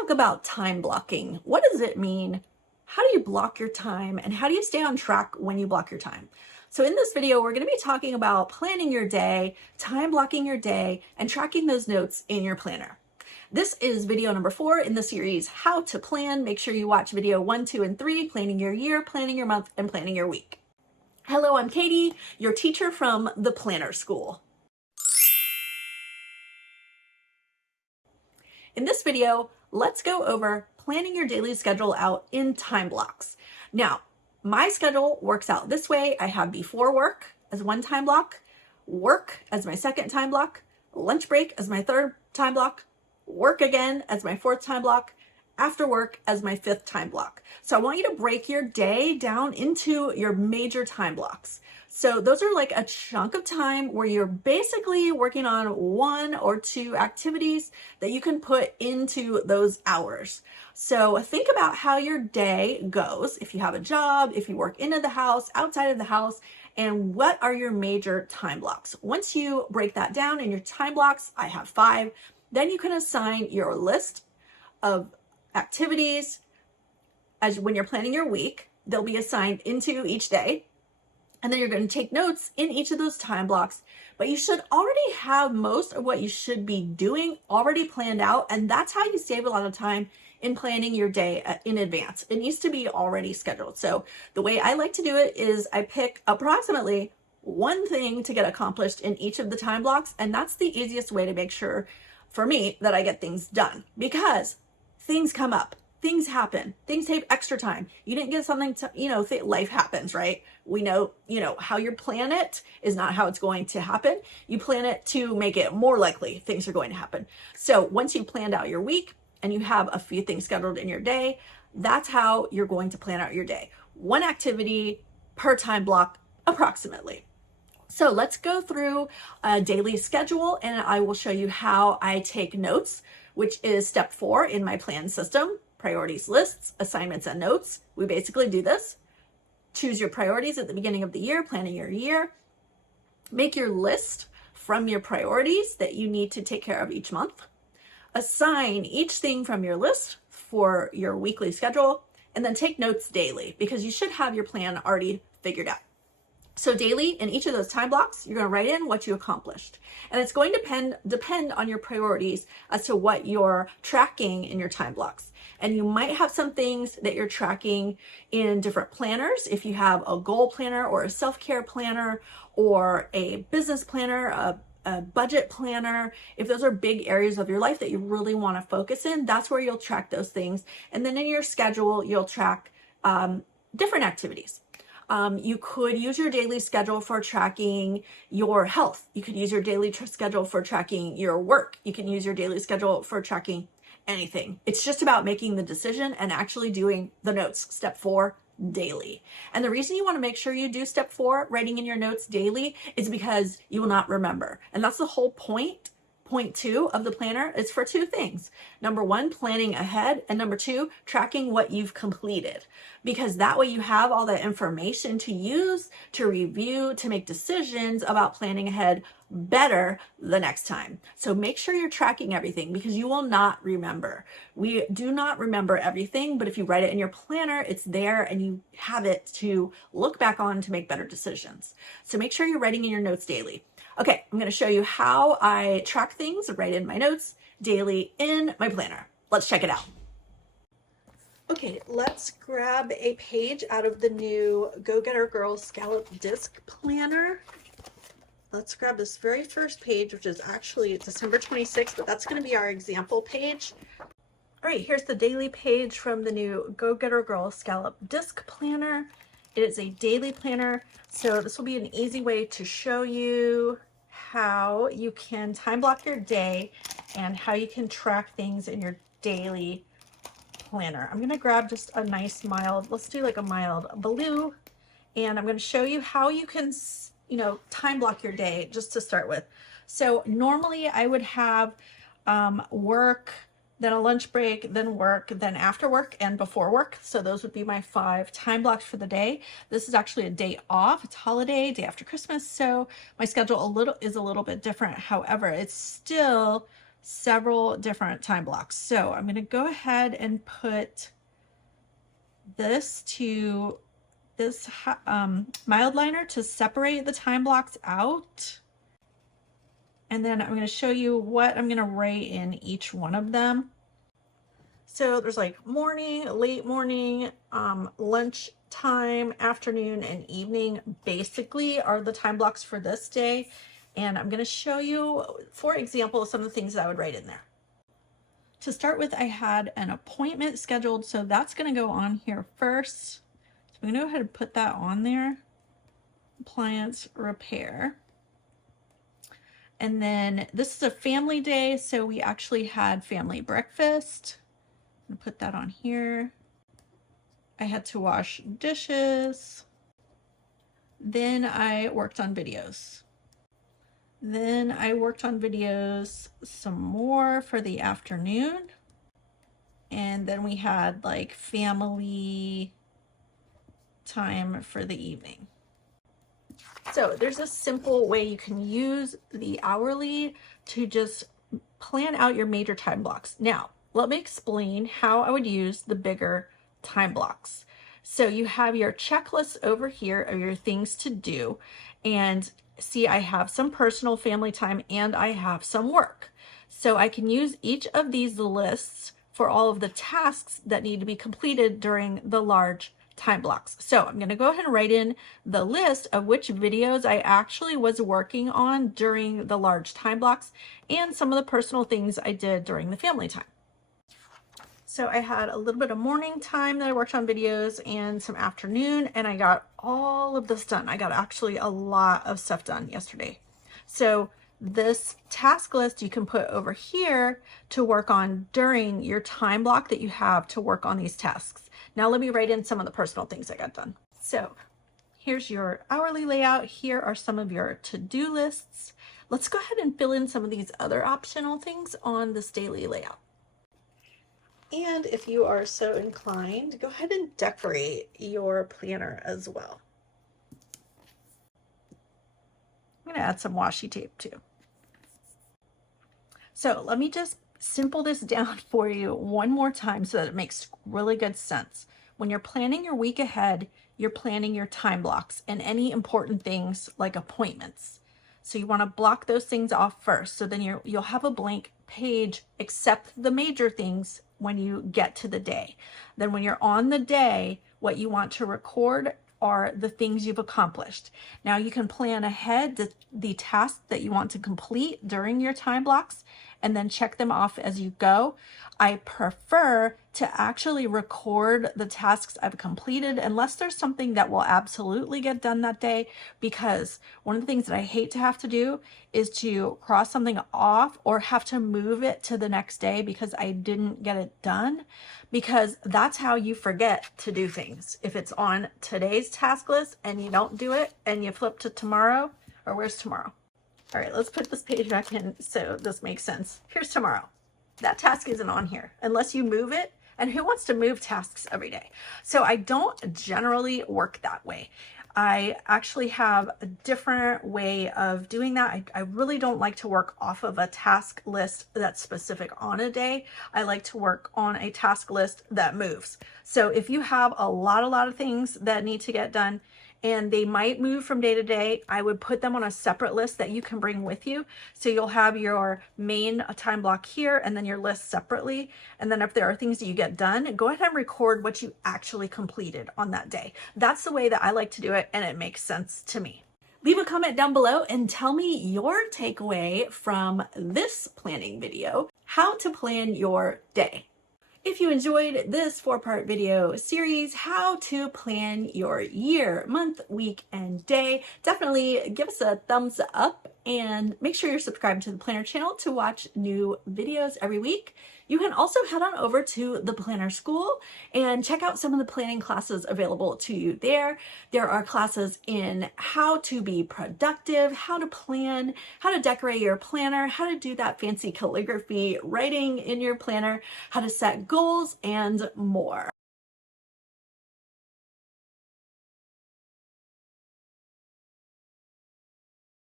talk about time blocking. What does it mean? How do you block your time and how do you stay on track when you block your time? So in this video, we're going to be talking about planning your day, time blocking your day, and tracking those notes in your planner. This is video number 4 in the series, How to Plan. Make sure you watch video 1, 2, and 3, planning your year, planning your month, and planning your week. Hello, I'm Katie, your teacher from the Planner School. In this video, let's go over planning your daily schedule out in time blocks. Now, my schedule works out this way. I have before work as one time block, work as my second time block, lunch break as my third time block, work again as my fourth time block, after work as my fifth time block. So I want you to break your day down into your major time blocks. So those are like a chunk of time where you're basically working on 1 or 2 activities that you can put into those hours. So think about how your day goes. If you have a job, if you work into the house, outside of the house, and what are your major time blocks? Once you break that down in your time blocks, I have 5, then you can assign your list of activities as when you're planning your week. They'll be assigned into each day. And then you're going to take notes in each of those time blocks, but you should already have most of what you should be doing already planned out. And that's how you save a lot of time in planning your day in advance. It needs to be already scheduled. So the way I like to do it is I pick approximately one thing to get accomplished in each of the time blocks. And that's the easiest way to make sure for me that I get things done, because things come up. Things happen. Things take extra time. You didn't get something to, life happens, right? We know, how you plan it is not how it's going to happen. You plan it to make it more likely things are going to happen. So once you've planned out your week and you have a few things scheduled in your day, that's how you're going to plan out your day. One activity per time block, approximately. So let's go through a daily schedule and I will show you how I take notes, which is step 4 in my plan system. Priorities, lists, assignments, and notes. We basically do this. Choose your priorities at the beginning of the year, planning your year. Make your list from your priorities that you need to take care of each month. Assign each thing from your list for your weekly schedule, and then take notes daily because you should have your plan already figured out. So daily, in each of those time blocks, you're going to write in what you accomplished. And it's going to depend on your priorities as to what you're tracking in your time blocks. And you might have some things that you're tracking in different planners. If you have a goal planner or a self-care planner or a business planner, a budget planner, if those are big areas of your life that you really want to focus in, that's where you'll track those things. And then in your schedule, you'll track different activities. You could use your daily schedule for tracking your health. You could use your daily schedule for tracking your work. You can use your daily schedule for tracking anything. It's just about making the decision and actually doing the notes, step 4, daily. And the reason you want to make sure you do step 4, writing in your notes daily, is because you will not remember. And that's the whole point. Point 2 of the planner is for 2 things. Number 1, planning ahead, and number 2, tracking what you've completed, because that way you have all that information to use, to review, to make decisions about planning ahead better the next time. So make sure you're tracking everything because you will not remember. We do not remember everything, but if you write it in your planner, it's there and you have it to look back on to make better decisions. So make sure you're writing in your notes daily. Okay, I'm going to show you how I track things, write in my notes daily in my planner. Let's check it out. Okay, let's grab a page out of the new Go-Getter Girl Scalloped Disc Planner. Let's grab this very first page, which is actually December 26th, but that's going to be our example page. All right, here's the daily page from the new Go-Getter Girl Scalloped Disc Planner. It is a daily planner, so this will be an easy way to show you how you can time block your day and how you can track things in your daily planner. I'm going to grab just a nice mild, let's do like a mild blue, and I'm going to show you how you can, time block your day just to start with. So normally I would have work, then a lunch break, then work, then after work, and before work. So those would be my 5 time blocks for the day. This is actually a day off. It's holiday, day after Christmas. So my schedule is a little bit different. However, it's still several different time blocks. So I'm going to go ahead and put this to this mild liner to separate the time blocks out. And then I'm going to show you what I'm going to write in each one of them. So there's like morning, late morning, lunch time, afternoon, and evening basically are the time blocks for this day. And I'm going to show you, for example, some of the things that I would write in there. To start with, I had an appointment scheduled, so that's going to go on here first. So I'm going to go ahead and put that on there. Appliance repair. And then this is a family day, so we actually had family breakfast. I'm going to put that on here. I had to wash dishes. Then I worked on videos. Then I worked on videos some more for the afternoon. And then we had like family time for the evening. So there's a simple way you can use the hourly to just plan out your major time blocks. Now, let me explain how I would use the bigger time blocks. So you have your checklist over here of your things to do, and see, I have some personal family time and I have some work. So I can use each of these lists for all of the tasks that need to be completed during the large time blocks. So I'm going to go ahead and write in the list of which videos I actually was working on during the large time blocks and some of the personal things I did during the family time. So I had a little bit of morning time that I worked on videos and some afternoon, and I got all of this done. I got actually a lot of stuff done yesterday. So this task list you can put over here to work on during your time block that you have to work on these tasks. Now let me write in some of the personal things I got done. So here's your hourly layout. Here are some of your to-do lists. Let's go ahead and fill in some of these other optional things on this daily layout. And if you are so inclined, go ahead and decorate your planner as well. I'm going to add some washi tape too. So let me just simple this down for you one more time so that it makes really good sense. When you're planning your week ahead, you're planning your time blocks and any important things like appointments. So you want to block those things off first. So then you'll have a blank page except the major things when you get to the day. Then when you're on the day, what you want to record are the things you've accomplished. Now you can plan ahead the tasks that you want to complete during your time blocks and then check them off as you go. I prefer to actually record the tasks I've completed unless there's something that will absolutely get done that day, because one of the things that I hate to have to do is to cross something off or have to move it to the next day because I didn't get it done, because that's how you forget to do things. If it's on today's task list and you don't do it and you flip to tomorrow, or where's tomorrow? All right, let's put this page back in so this makes sense. Here's tomorrow. That task isn't on here unless you move it. And who wants to move tasks every day? So I don't generally work that way. I actually have a different way of doing that. I really don't like to work off of a task list that's specific on a day. I like to work on a task list that moves. So if you have a lot of things that need to get done, and they might move from day to day, I would put them on a separate list that you can bring with you. So you'll have your main time block here and then your list separately. And then if there are things that you get done, go ahead and record what you actually completed on that day. That's the way that I like to do it, and it makes sense to me. Leave a comment down below and tell me your takeaway from this planning video, how to plan your day. If you enjoyed this 4-part video series, how to plan your year, month, week, and day, definitely give us a thumbs up and make sure you're subscribed to the Planner channel to watch new videos every week. You can also head on over to the Planner School and check out some of the planning classes available to you there. There are classes in how to be productive, how to plan, how to decorate your planner, how to do that fancy calligraphy writing in your planner, how to set goals, and more.